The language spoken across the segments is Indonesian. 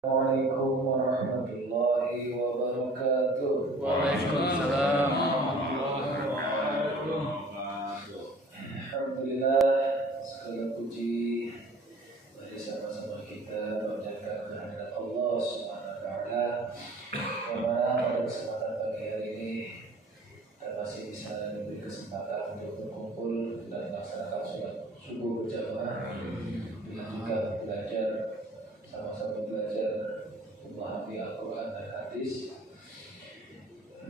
Assalamualaikum warahmatullahi wabarakatuh. Waalaikumsalam warahmatullahi wabarakatuh. Alhamdulillah, segala puji mari sama-sama kita menjaga kehadirat Allah Subhanahu wa taala. Pada kesempatan pagi hari ini kita masih bisa diberi kesempatan untuk berkumpul dan melaksanakan sholat subuh berjamaah dan juga belajar sama-sama belajar memahami Al-Quran dan Hadis.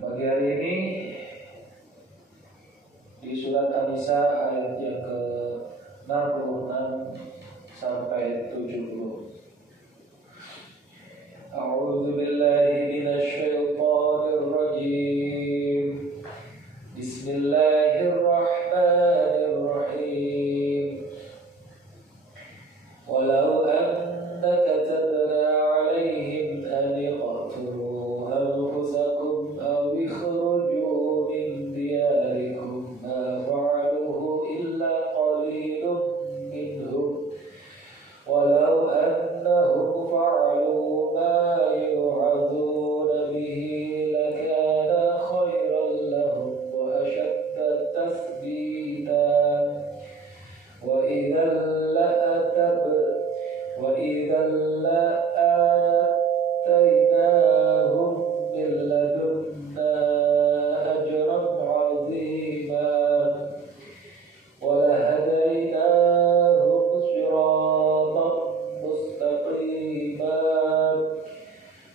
Pagi hari ini di surat An-Nisa ayat yang ke-66 sampai 70. A'udzu billahi minasy syaithanir rajim. Bismillahirrahmanirrahim. Walau anna katabna 'alaihim an iqtulu anfusakum aw ikhruju min diyarikum ma fa'aluhu illa qalilun minhum walau annahum fa'alu ma yu'aduna bihi lakana khairan lahum wa ashadda tathbita wa idhan la'atainahum min ladunna ajran 'azima wa lahadainahum siratan mustaqima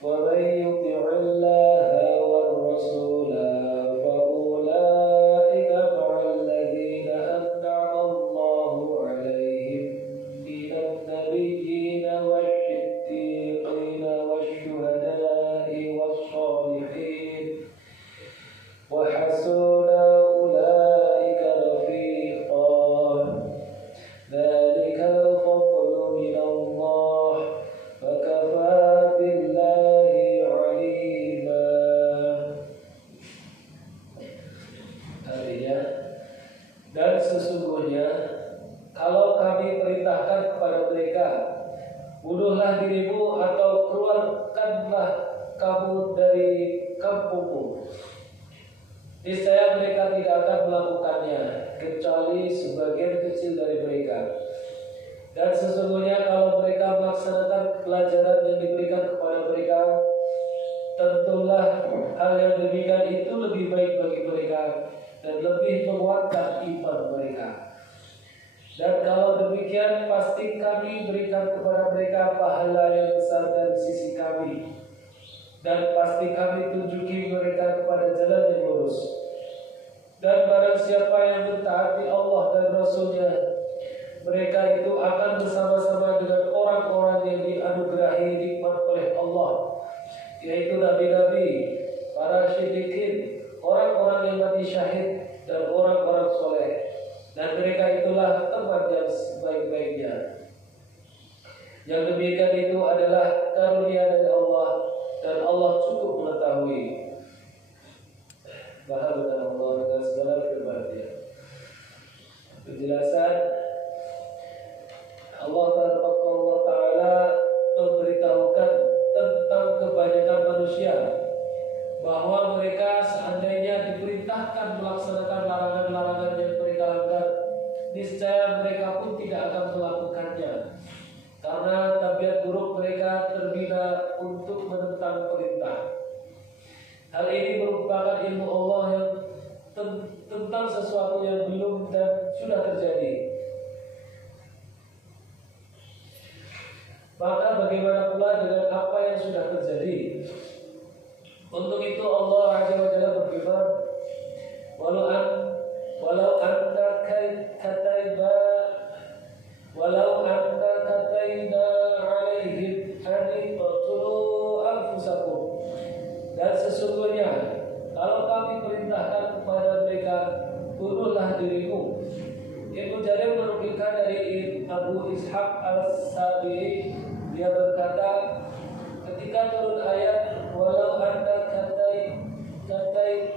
wa man yuti'illaha war rasula fa ulaika ma'al ladzina an'ama Allahu 'alaihim minan nabiyyina wash-shiddiqina wash-shuhada'i wash-shalihin wa hasuna ulaika rafiqan dzalikal fadlu minallah wa kafaa billahi 'alima. Artinya, dan sesungguhnya kalau kami perintahkan kepada mereka, bunuhlah dirimu atau keluarkanlah kamu dari kampungmu, niscaya mereka tidak akan melakukannya kecuali sebagian kecil dari mereka. Dan sesungguhnya kalau mereka melaksanakan pelajaran yang diberikan kepada mereka, tentulah hal yang demikian itu lebih baik bagi mereka dan lebih menguatkan iman mereka. Dan kalau demikian, pasti kami berikan kepada mereka pahala yang besar dari sisi kami, dan pasti kami tunjuki mereka kepada jalan yang lurus. Dan barang siapa yang mentaati Allah dan Rasul-Nya, mereka itu akan bersama-sama dengan orang-orang yang dianugerahi nikmat oleh Allah, yaitu nabi-nabi, para syedikin, orang-orang yang mati syahid, dan orang-orang soleh. Dan mereka itulah tempat yang sebaik-baiknya. Yang demikian itu adalah karunia dari Allah, dan Allah cukup mengetahui. Maha benar Allah dengan segala firman-Nya. Penjelasan Allah Taala memberitahukan tentang kebanyakan manusia bahwa mereka seandainya diperintahkan melaksanakan larangan-larangan yang mereka langgar, niscaya mereka pun tidak akan melakukannya, karena tabiat buruk mereka terbina untuk menentang perintah. Hal ini merupakan ilmu Allah yang tentang sesuatu yang belum dan sudah terjadi. Maka bagaimana pula dengan apa yang sudah terjadi? Untuk itu Allah Azza wa Jalla berfirman, walau anna kataina alaihim an iqtulu anfusakum. Dan sesungguhnya kalau kami perintahkan kepada mereka, bunuhlah dirimu. Ibnu Jarir menukilkan dari Abu Ishaq Al-Sabi'i, dia berkata, ketika turun ayat walau anda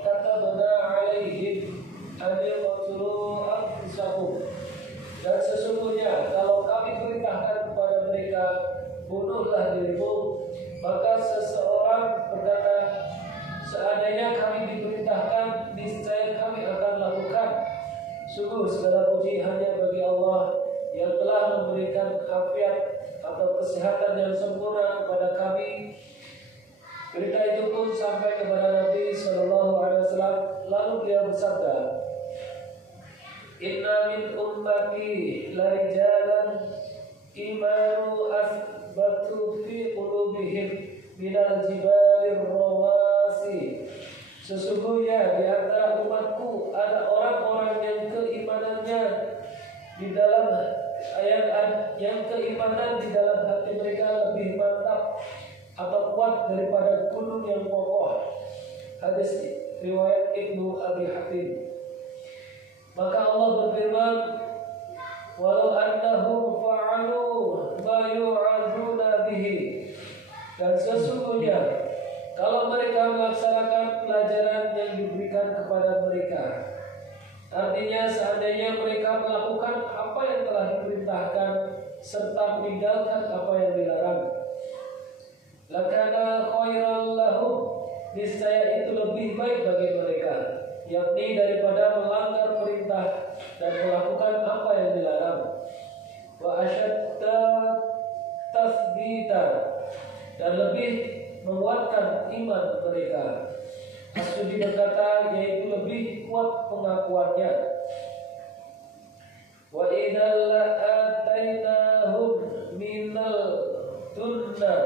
katabna alaihim an iqtulu anfusakum, dan sesungguhnya kalau kami perintahkan kepada mereka, bunuhlah dirimu, segala puji hanya bagi Allah yang telah memberikan afiat atau kesehatan yang sempurna kepada kami. Berita itu pun sampai kepada Nabi Shallallahu Alaihi Wasallam. Lalu beliau bersabda, Inna min ummati larijalan imanu asbatu fi qulubihim minal jibalir rawasi. Sesungguhnya di antara umatku ada orang-orang yang keimanannya di dalam yang keimanan di dalam hati mereka lebih mantap atau kuat daripada gunung yang kokoh. Hadis riwayat Ibnu Abi Hatim. Maka Allah berfirman, walau annahum fa'alu ma yu'adzuna bihi. Dan sesungguhnya kalau mereka melaksanakan pelajaran yang diberikan kepada mereka, artinya seandainya mereka melakukan apa yang telah diperintahkan serta meninggalkan apa yang dilarang, lakana khairan lahum, niscaya itu lebih baik bagi mereka, yakni daripada melanggar perintah dan melakukan apa yang dilarang. Wa asyadda tasbita, dan lebih menguatkan iman mereka. As-Sudi berkata, yaitu lebih kuat pengakuannya. Wa idza la'atainahum minal dunna,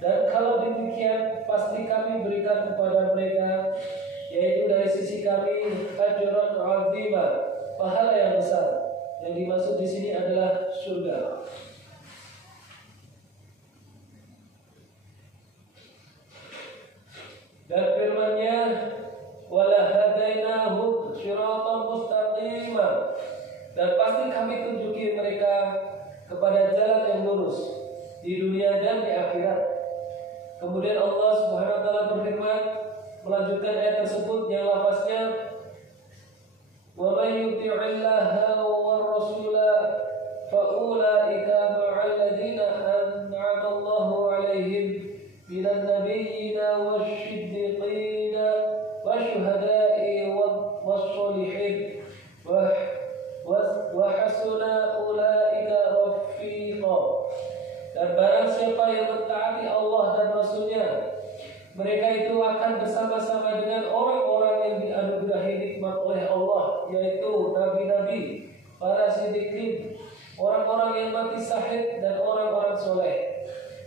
dan kalau demikian pasti kami berikan kepada mereka, yaitu dari sisi kami, ajran 'azima, pahala yang besar. Yang dimaksud di sini adalah surga. Dan firman-Nya, wala hadainahum shiratan mustaqima, dan pasti kami tunjuki mereka kepada jalan yang lurus di dunia dan di akhirat. Kemudian Allah Subhanahu wa taala berfirman melanjutkan ayat tersebut yang lafaznya, wa may yuti'illaha war rasula fa ulaika ma'al ladzina an'ama Allahu 'alaihim minan nabiyyina wasyiddiqina wasyuhada'i wassolihin wa hasuna ulaika rafiqa. Dan barang siapa yang mentaati Allah dan Rasul-Nya, mereka itu akan bersama-sama dengan orang-orang yang dianugerahi nikmat oleh Allah, yaitu nabi-nabi, para siddiqin, orang-orang yang mati syahid, dan orang-orang soleh.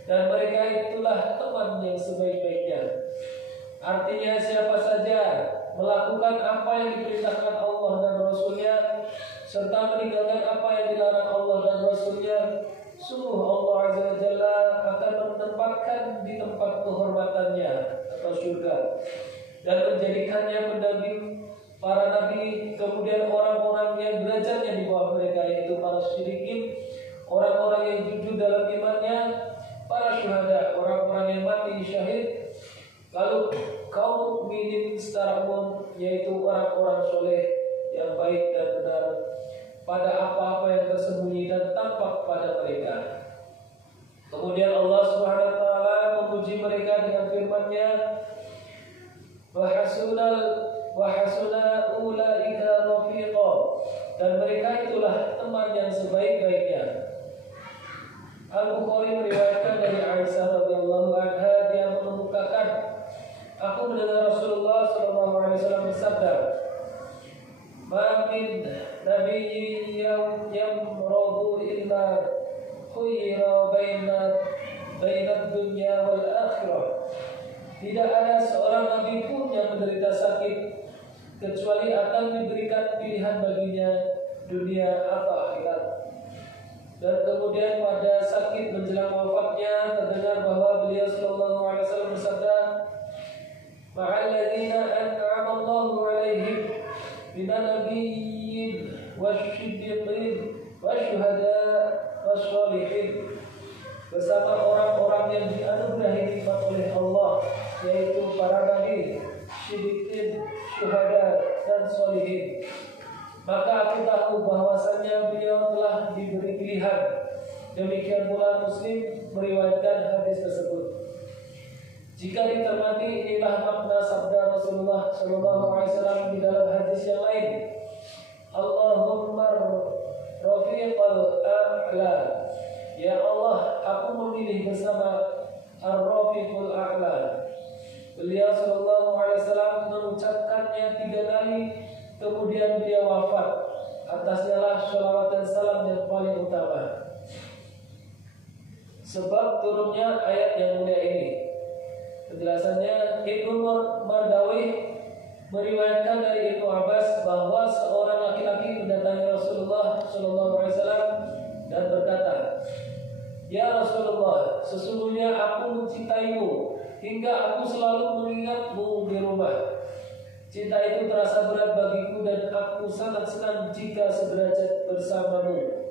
Dan mereka itulah teman yang sebaik-baiknya. Artinya siapa saja melakukan apa yang diperintahkan Allah dan Rasul-Nya serta meninggalkan apa yang dilarang Allah dan Rasul-Nya, sungguh Allah Azza wa Jalla akan menempatkan di tempat kehormatannya atau surga dan menjadikannya pendamping para nabi. Kemudian orang-orang yang derajatnya di bawah mereka, yaitu para syirikin, orang-orang yang jujur dalam imannya, para syuhada, orang-orang yang mati syahid, lalu kaum mukminin secara umum, yaitu orang-orang soleh yang baik dan benar pada apa-apa yang tersembunyi dan tampak pada mereka. Kemudian Allah Subhanahu wa taala memuji mereka dengan firman-Nya, wa hasuna ulaika rafiqa, dan mereka itulah teman yang sebaik-baiknya. Al-Bukhari meriwayatkan dari Aisyah radhiyallahu anha, dia mengemukakan, aku mendengar Rasulullah sallallahu alaihi wasallam bersabda, "Ma min nabiyyin yamradu illa khuyira baina dunya wal akhirah." Tidak ada seorang nabi pun yang menderita sakit kecuali akan diberikan pilihan baginya dunia atau akhirat. Dan kemudian pada sakit menjelang wafatnya terdengar bahwa beliau sallallahu alaihi wasallam bersabda, "Ma'al ladzina an'ama Allahu 'alaihim minan nabiyyin wasyiddiqin wasyuhada wassolihin." Bersama orang-orang yang dianugerahi nikmat oleh Allah, yaitu para nabi, syiddiqin, syuhada, dan solihin. Maka aku tahu bahwasannya beliau telah diberi pilihan. Demikian pula Muslim meriwayatkan hadis tersebut. Jika ditermati, inilah makna sabda Rasulullah SAW di dalam hadis yang lain, Allahumma rafiqal a'la. Ya Allah, aku memilih bersama ar-rafiqul a'la. Beliau sallallahu alaihi wasallam mengucapkannya 3 kali, kemudian beliau wafat. Atasnya lah sholawat dan salam yang paling utama. Sebab turunnya ayat yang mulia ini. Penjelasannya, Ibnu Mardawih meriwayatkan dari Ibnu Abbas bahwa seorang laki-laki mendatangi Rasulullah SAW dan berkata, "Ya Rasulullah, sesungguhnya aku mencintaimu hingga aku selalu mengingatmu di rumah. Cinta itu terasa berat bagiku dan aku sangat senang jika sederajat bersamamu."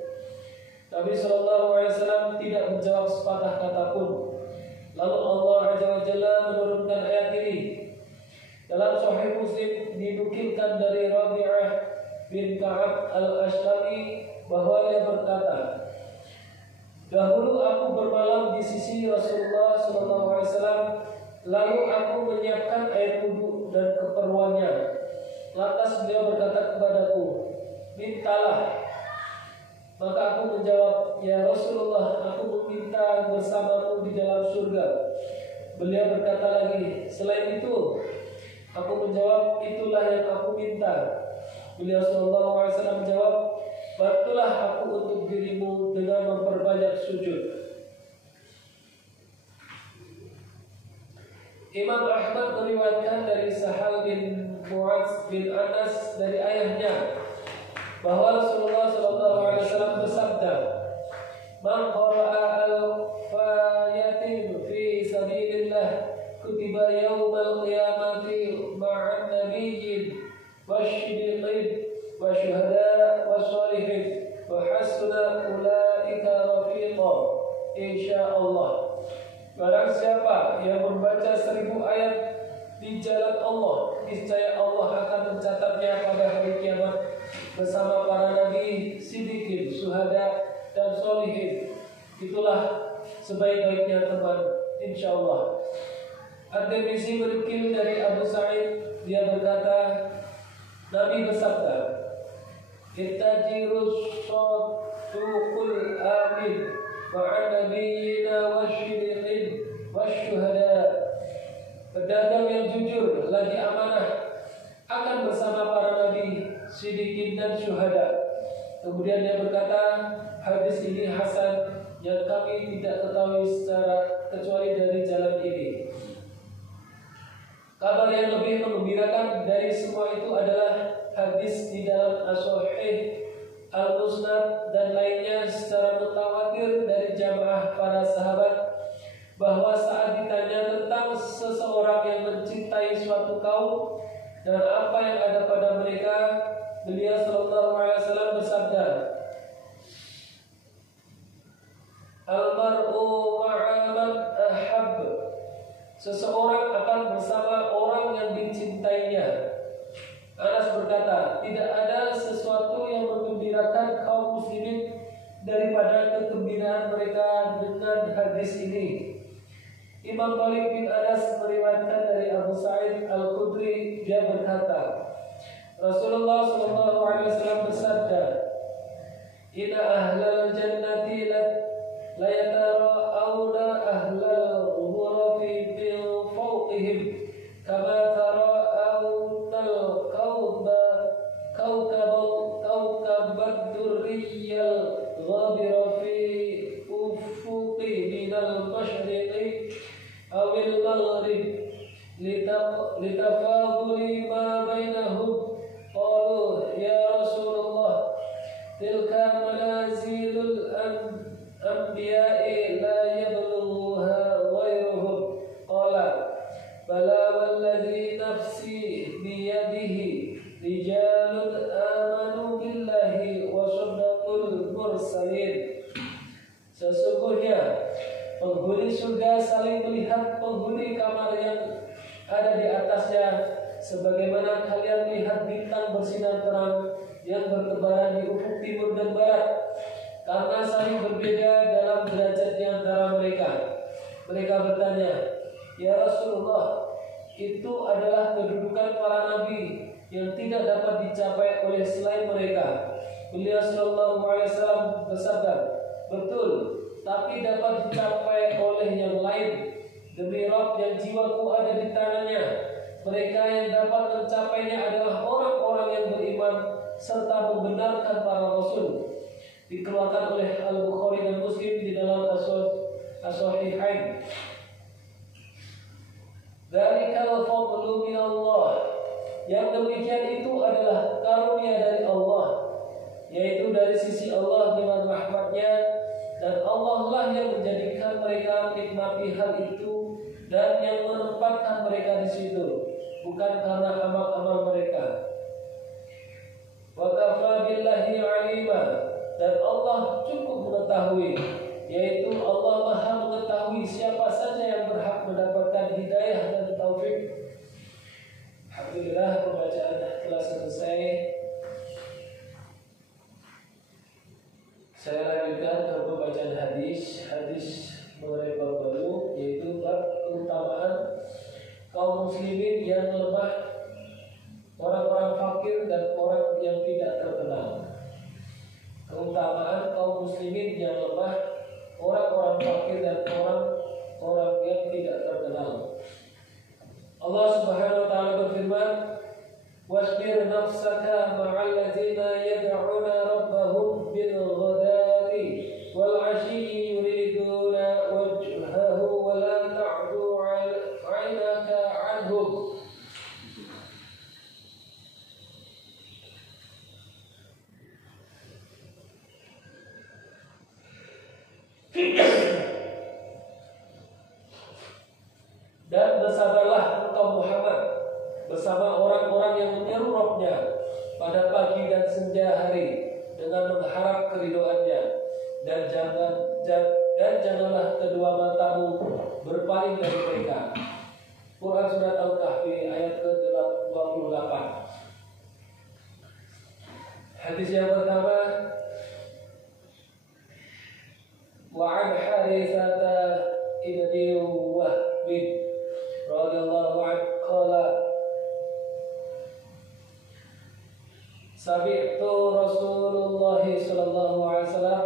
Nabi SAW tidak menjawab sepatah kata pun. Lalu Allah Azza wa Jalla menurunkan ayat ini. Dalam Sahih Muslim dinukilkan dari Rabi'ah bin Ka'ab al-Ashlami bahwa dia berkata, "Dahulu aku bermalam di sisi Rasulullah SAW, lalu aku menyiapkan air wudhu dan keperluannya. Lantas beliau berkata kepadaku, 'Mintalah.' Maka aku menjawab, 'Ya Rasulullah, aku meminta bersamamu di dalam surga.' Beliau berkata lagi, 'Selain itu.' Aku menjawab, 'Itulah yang aku minta.' Beliau SAW menjawab, 'Bantulah aku untuk dirimu dengan memperbanyak sujud.'" Imam Ahmad meriwayatkan dari Sahal bin Mu'adz bin Anas dari ayahnya bahwa Rasulullah SAW bersabda, "Man qara'a al-fayatin fi sabilillah kutiba yawmal qiyamati ma'an nabiyyin wasyiddiqin wasyuhada wassalihin wa hasuna ulaika rafiqa insyaallah." Barang siapa yang membaca 1000 ayat di jalan Allah, niscaya Allah akan mencatatnya pada hari kiamat bersama para nabi, siddiqin, syuhada, dan sholihin. Itulah sebaik-baiknya teman, insyaallah. At-Tirmizi menukil dari Abu Sa'id, dia berkata, Nabi bersabda, "Ittajirus shadiqul amin ma'an nabiyyina wasyiddiqin wasyuhada." Pedagang yang jujur lagi amanah akan bersama para nabi, siddiqin dan syuhada. Kemudian dia berkata, hadis ini hasan yang kami tidak ketahui secara kecuali dari jalan ini. Kabar yang lebih menggembirakan dari semua itu adalah hadis di dalam As-Sahih, Al-Musnad dan lainnya secara mutawatir dari jamaah para sahabat, bahwa saat ditanya tentang seseorang yang mencintai suatu kaum dan apa yang ada pada mereka, beliau sallallahu alaihi wasallam bersabda, "Al-mar'u ma'a man ahab." Seseorang akan bersama orang yang dicintainya. Anas berkata, tidak ada sesuatu yang menggembirakan kaum muslimin daripada kegembiraan mereka dengan hadis ini. Imam Malik bin Anas meriwayatkan dari Abu Sa'id Al-Khudri, dia berkata, Rasulullah SAW bersabda, "Inna ahlal jannati la yatara'awna ahlal ghurafi min fawqihim kama tara'awnal kawkabat durriyal ghabira fi ufuqi minal masyriqi awil maghrib litafaduli ma bainahum." Qalu, "Ya Rasulullah, tilka manazilul anbiya'i la yablughuha ghairuhum." Qala, "Bala walladhi nafsi biyadihi rijalun amanu billahi wa saddaqul mursalin." Sesungguhnya penghuni surga saling melihat penghuni kamar yang ada di atasnya, sebagaimana kalian melihat bintang bersinar terang yang bertebaran di ufuk timur dan barat, karena saling berbeda dalam derajatnya antara mereka. Mereka bertanya, "Ya Rasulullah, itu adalah kedudukan para nabi yang tidak dapat dicapai oleh selain mereka. Beliau sallallahu alaihi wasallam bersabda, betul, tapi dapat dicapai oleh yang lain. Demi Rabb yang jiwaku ada di tangannya, mereka yang dapat mencapainya adalah orang-orang yang beriman serta membenarkan para rasul. Dikeluarkan oleh Al-Bukhari dan Muslim di dalam As-Sahihain. Dzalikal fadlu min Allah. Yang demikian itu adalah karunia dari Allah, yaitu dari sisi Allah dengan rahmatnya, dan Allah lah yang menjadikan mereka menikmati hal itu dan yang menempatkan mereka di situ, bukan karena amal-amal mereka. Wa kafa billahi alima, dan Allah cukup mengetahui, yaitu Allah Maha mengetahui siapa saja yang berhak mendapatkan hidayah dan taufik. Alhamdulillah, pembacaan telah selesai. Saya lanjutkan ke pembacaan hadis mengenai bab baru, yaitu bab keutamaan kaum muslimin yang lemah, orang-orang fakir dan orang yang tidak terkenal. Keutamaan kaum muslimin yang lemah, orang-orang fakir dan orang-orang yang tidak terkenal. Allah Subhanahu wa taala berfirman, "Wasbir nafsaka ma'al ladzina yad'una rabbahum bil ghadati wal 'ashyi yuriduna wajhahu wa la ta'du 'ainaka 'anhum." Dan bersabarlah engkau Muhammad bersama orang-orang yang menyeru Rabb-Nya pada pagi dan senja hari dengan mengharap keridhoannya, dan janganlah kedua matamu berpaling dari mereka. Quran Surat Al-Kahfi ayat ke-28. Hadis yang pertama, Wa'an Harithata ibni Wahbin radhiyallahu anhu qala sami'tu Rasulullah sallallahu alaihi wasallam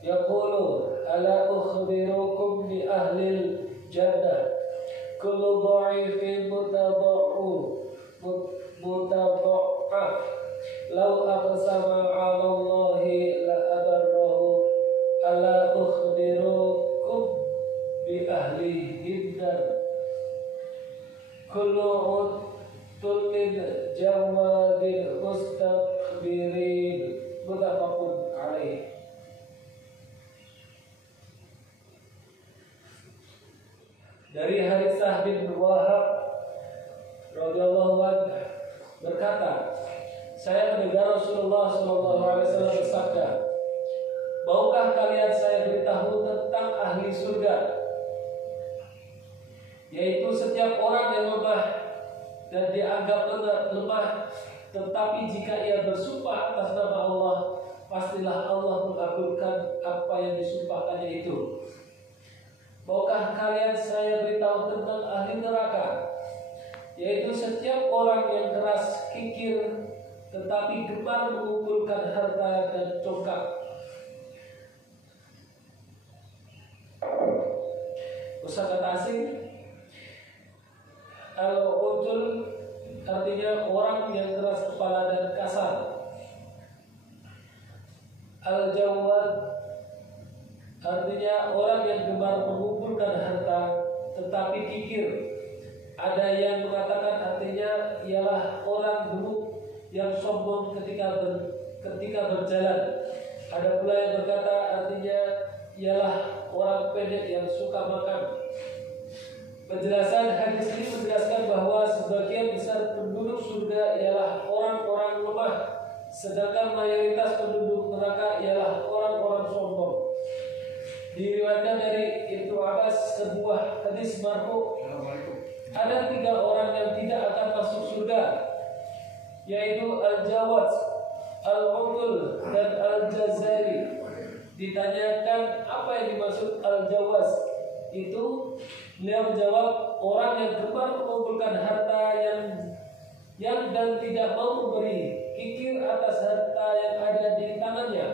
yaqulu ala ukhbirukum bi ahli jannah kullu dha'ifin mutadha'af law aqsama 'ala Allahi la abarrahu ala ukhbirukum bi ahli hinnar kullu utulin jawadin mustakbirin muttafaqun alaih. Dari Haritsah bin Wahab radhiyallahu anhu berkata, saya mendengar Rasulullah sallallahu alaihi wasallam bersabda, maukah kalian saya beritahu tentang ahli surga, yaitu setiap orang yang lemah dan dianggap lemah, tetapi jika ia bersumpah atas nama Allah, pastilah Allah mengabulkan apa yang disumpahkannya itu. Maukah kalian saya beritahu tentang ahli neraka, yaitu setiap orang yang keras kikir tetapi gemar mengumpulkan harta dan congkak. Kosakata asing al-ujul artinya orang yang keras kepala dan kasar. Al-jawad artinya orang yang gemar mengumpulkan harta tetapi kikir. Ada yang mengatakan artinya ialah orang gemuk yang sombong ketika berjalan. Ada pula yang berkata artinya ialah orang pendek yang suka makan. Penjelasan hadis ini menjelaskan bahwa sebagian besar penduduk surga ialah orang-orang lemah, sedangkan mayoritas penduduk neraka ialah orang-orang sombong. Diriwayatkan dari Ibnu Abbas sebuah hadis marfu, ada 3 orang yang tidak akan masuk surga, yaitu Al-Jawad, Al-Udul, dan Al-Jazari. Ditanyakan apa yang dimaksud Al-Jawaz itu, beliau menjawab orang yang gemar mengumpulkan harta yang yang dan tidak mau memberi, kikir atas harta yang ada di tangannya.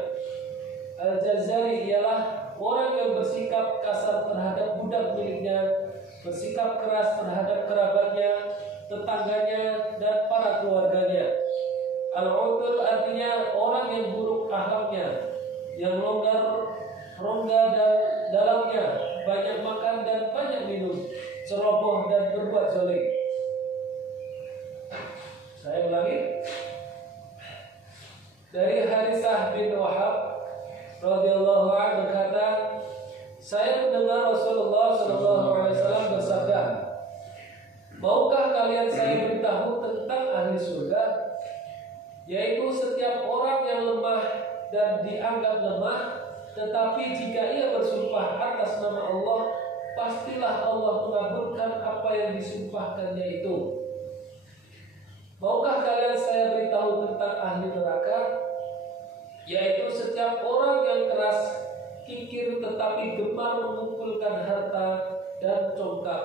Al-Jazari ialah orang yang bersikap kasar terhadap budak miliknya, bersikap keras terhadap kerabatnya, tetangganya, dan para keluarganya. Al-Utul artinya orang yang buruk akhlaknya, yang rongga dan dalamnya, banyak makan dan banyak minum, ceroboh dan berbuat zalim. Saya ulangi. Dari Harisah bin Wahab radhiyallahu anhu berkata, saya mendengar Rasulullah SAW bersabda, maukah kalian saya beritahu tentang ahli surga, yaitu setiap orang yang lemah dan dianggap lemah, tetapi jika ia bersumpah atas nama Allah, pastilah Allah mengabulkan apa yang disumpahkannya itu. Maukah kalian saya beritahu tentang ahli neraka, yaitu setiap orang yang keras, kikir tetapi gemar mengumpulkan harta dan congkak.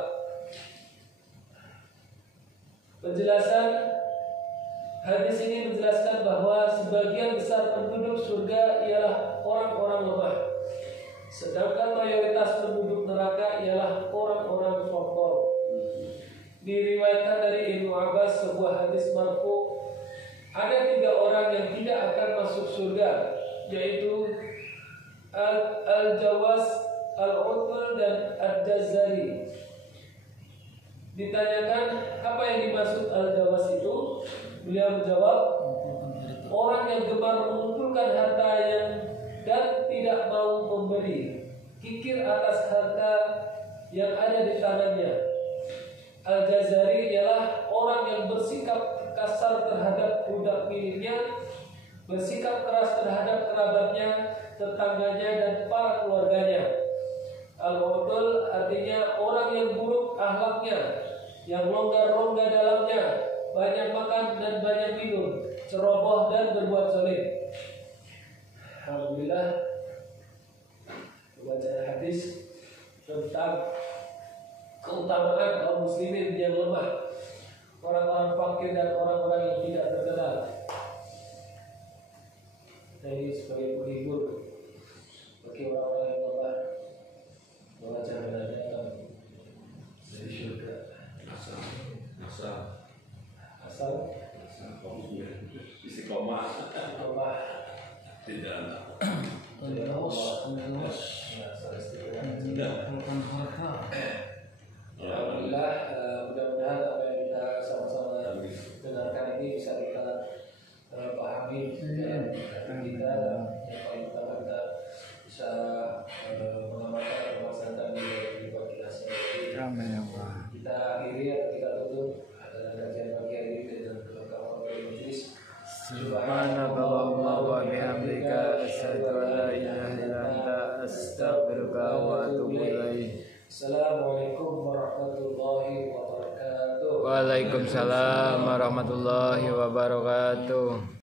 Penjelasan hadis ini menjelaskan bahwa sebagian besar penduduk surga ialah orang-orang lemah, sedangkan mayoritas penduduk neraka ialah orang-orang sombong. Diriwayatkan dari Ibnu Abbas sebuah hadis marfu, ada 3 orang yang tidak akan masuk surga, yaitu Al-Jawaz, Al-Utul, dan Al-Jazari. Ditanyakan apa yang dimaksud Al-Jawaz itu, beliau menjawab, orang yang gemar mengumpulkan harta dan tidak mau memberi, kikir atas harta yang ada di tangannya. Al-Jazari ialah orang yang bersikap kasar terhadap budak miliknya, bersikap keras terhadap kerabatnya, tetangganya, dan para keluarganya. Al-Utul artinya orang yang buruk akhlaknya, yang rongga dalamnya, banyak makan dan banyak minum, ceroboh dan berbuat zalim. Alhamdulillah, bacaan hadis tentang keutamaan kaum muslimin yang lemah, orang-orang fakir dan orang-orang yang tidak terkenal. Ini sebagai penghibur bagi orang-orang yang lemah, bahwa jalanannya dari surga. Asal istiqomah tidak ada. Alhamdulillah, mudah-mudahan apa yang kita sama-sama dengarkan ini bisa kita pahami dalam hati kita. Yang paling utama kita bisa mengamalkan dan melaksanakan di kehidupan kita sendiri. Kita akhiri atau kita tutup kajian pagi hari ini dengan doa majelis. Subhanakallahumma wa bihamdika asyhadu an la ilaha illa anta astaghfiruka wa atubu ilaik. Assalamualaikum warahmatullahi wabarakatuh. Waalaikumsalam warahmatullahi wabarakatuh.